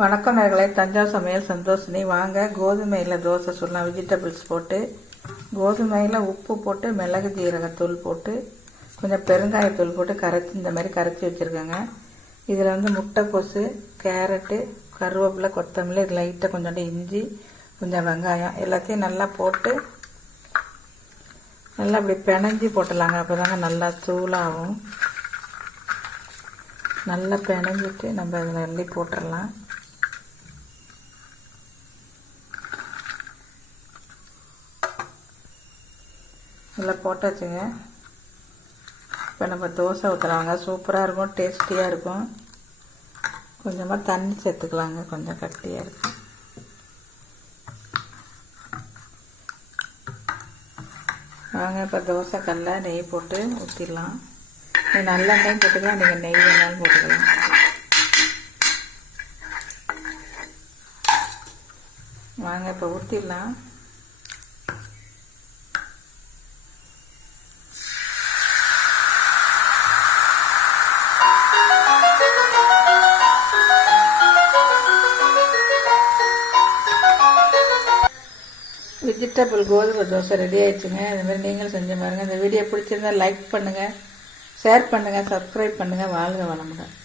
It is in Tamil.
வணக்கம் நேயர்களே, தஞ்சாவூர் சமையல் சந்தோஷினி. வாங்க கோதுமையில் தோசை சுடலாம். வெஜிடபிள்ஸ் போட்டு கோதுமையில் உப்பு போட்டு மிளகு ஜீரகத்தூள் போட்டு கொஞ்சம் பெருங்காயத்தூள் போட்டு கரைச்சி இந்த மாதிரி கரைச்சி வச்சுருக்கேங்க. இதில் முட்டைக்கோசு, கேரட்டு, கருவேப்பிலை, கொத்தமல்லி, இது லைட்டாக கொஞ்சோண்டு இஞ்சி, கொஞ்சம் வெங்காயம் எல்லாத்தையும் நல்லா போட்டு நல்லா இப்படி பிணைஞ்சி போட்டுடலாங்க. அப்போ தாங்க நல்லா தூளாகும். நல்லா பிணைஞ்சிட்டு நம்ம இதில் அள்ளி போட்டுடலாம். நல்லா போட்டாச்சுங்க. இப்போ நம்ம தோசை ஊற்றுறாங்க. சூப்பராக இருக்கும், டேஸ்டியாக இருக்கும். கொஞ்சமாக தண்ணி சேர்த்துக்கலாங்க, கொஞ்சம் கட்டியாக இருக்கும். வாங்க இப்போ தோசை கல்ல நெய் போட்டு ஊற்றிடலாம். நீங்கள் நல்லெண்ணெயும் போட்டுக்கலாம், நீங்கள் நெய் வேணாலும் போட்டுக்கலாம். வாங்க இப்போ ஊற்றிடலாம். வெஜிடபிள் கோதுமை தோசை ரெடி ஆயிடுச்சுங்க. இதுமாதிரி நீங்களும் செஞ்சு பாருங்கள். இந்த வீடியோ பிடிச்சிருந்தா லைக் பண்ணுங்கள், ஷேர் பண்ணுங்கள், சப்ஸ்கிரைப் பண்ணுங்கள். வாழ்க வளமுடன்.